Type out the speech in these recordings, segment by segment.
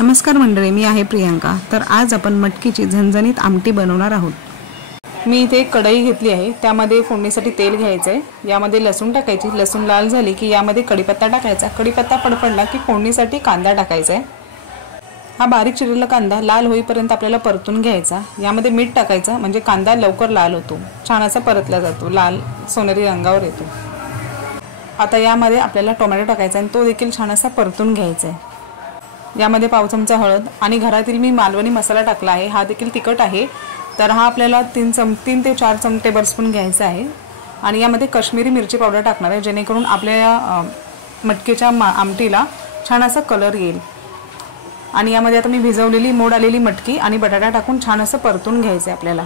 नमस्कार मंडळी, मी आहे प्रियंका। तर आज आपण मटकीची झणझणीत आमटी बनवणार आहोत। मी इथे एक कढई घेतली आहे, त्यामध्ये फोडणीसाठी तेल घ्यायचे आहे। यामध्ये लसूण टाकायची, लसूण लाल झाली की यामध्ये कढीपत्ता टाकायचा। कढीपत्ता फडफडला की फोडणीसाठी कांदा टाकायचा आहे। हा बारीक चिरलेला कांदा लाल होईपर्यंत आपल्याला परतून घ्यायचा। यामध्ये मीठ टाकायचं म्हणजे कांदा लवकर लाल होतो, छान असा परतला जातो, लाल सोनेरी रंगावर येतो। आता यामध्ये आपल्याला टोमॅटो टाकायचा आणि तो देखील छान असा परतून घ्यायचा आहे। यामध्ये पाव चमचा हळद आणि घरातील मी मालवणी मसाला टाकला आहे, हा देखील तिखट आहे। तर हा आपल्याला 3 ते 4 टेबलस्पून घ्यायचा आहे। आणि यामध्ये काश्मीरी मिरची पावडर टाकणार आहे, जेणेकरून आपल्या मटकीच्या आमटीला छान असा कलर येईल। आणि यामध्ये आता मी भिजवलेली मोड आलेली मटकी आणि बटाटा टाकून छान असं परतून घ्यायचं आहे आपल्याला।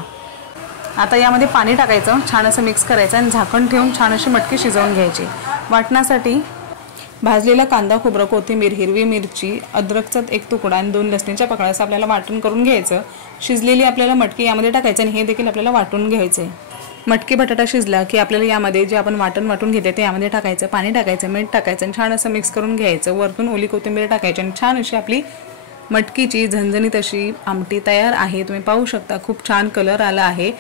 आता यामध्ये पाणी टाकायचं, छान असं मिक्स करायचं आणि झाकण ठेवून छान अशी मटकी शिजवून घ्यायची। वाटण्यासाठी भाजलेला कांदा, खोबरं, कोथिंबीर, हिरवी मिरची, अद्रकचा एक तुकडा आणि 2 लसणीच्या पाकळ्या असं आपल्याला वाटण करून घ्यायचं। शिजलेली आपल्याला मटकी यामध्ये टाकायचं आणि हे देखील आपल्याला वाटून घ्यायचं। मटकी बटाटा शिजला की आपल्याला यामध्ये जे आपण वाटून घेतले ते यामध्ये टाकायचं, पाणी टाकायचं, मीठ टाकायचं आणि छान असं मिक्स करून घ्यायचं। वरतून ओली कोथिंबीर टाकायची आणि छान अशी आपली मटकीची झणझणीत अशी आमटी तयार आहे। तुम्ही पाहू शकता, खूप छान कलर आला आहे।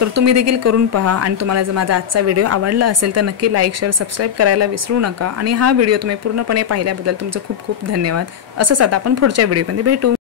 तर तुम्ही देखील करून पहा आणि तुम्हाला जर माझा आजचा व्हिडिओ आवडला असेल तर नक्की लाईक, शेअर, सबस्क्राइब करायला विसरू नका। आणि हा व्हिडिओ तुम्ही पूर्णपणे पाहिल्याबद्दल तुमचे खूप खूप धन्यवाद। असंच आता आपण पुढच्या व्हिडिओमध्ये भेटू।